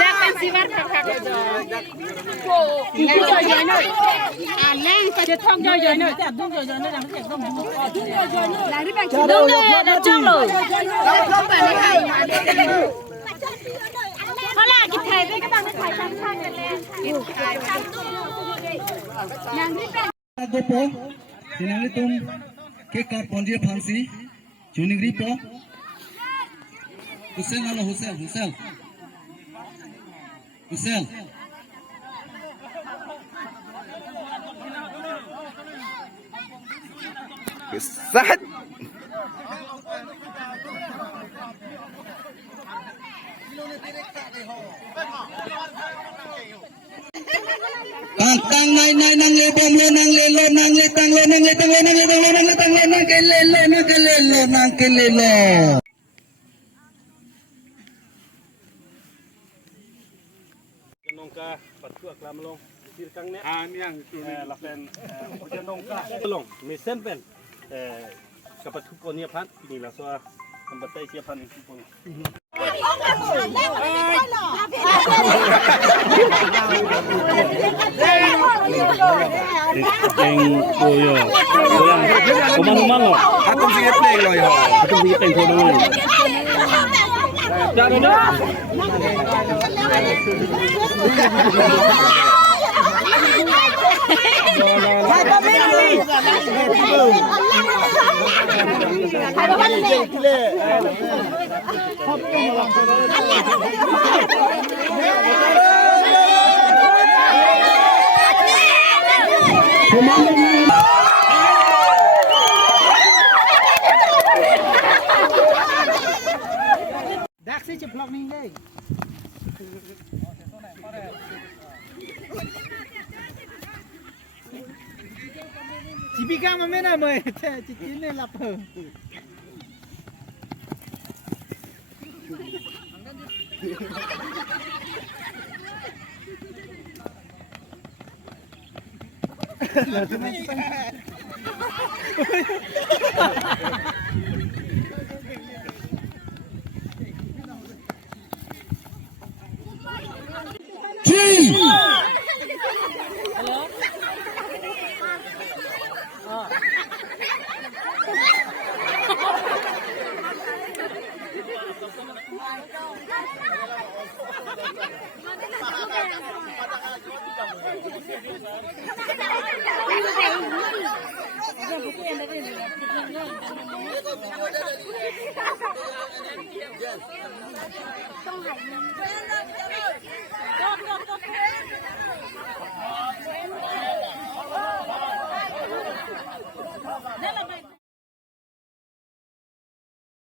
แดกเป็นสิวัตค่ะโอ้ยเยอะๆหน่อยแรงไปจะท่องเยอะๆหน่อยจับทุ่งเยอะๆหน่อยจับทุ่งเยอะๆหน่อยทุ่งเยอะๆหน่อยไหนที่เป็นทุ่งเลยเดี๋ยวจ้องเลยเราเข้าไปในไทยเพราะล่ะกินไทยได้ก็ต้องไปถ่ายข้างๆกันแล้วอย่างที่เป็นGopo, sinang itum kekar ponjia phansi, juning ripo, Hussein nama Hussein. Sat. Tang nai nang le bom le nang le lo nang le tang le nang le tang le nang le tang le nang le tang le nang ke le lo nang ke le lo nang ke le lo. Nongka patuak lamlong sirkang ne yang lapen nongka long mesen pen kapatu konia pan ini lah soal tembatai siapan itu pun Peng koyo, kuman lo. Aku sih play lo ya. Aku punya peng koyo dulu. Dah dah. Dak sih ceplok nih guys. Cipika mana boy? Cicine lapar. Tông hải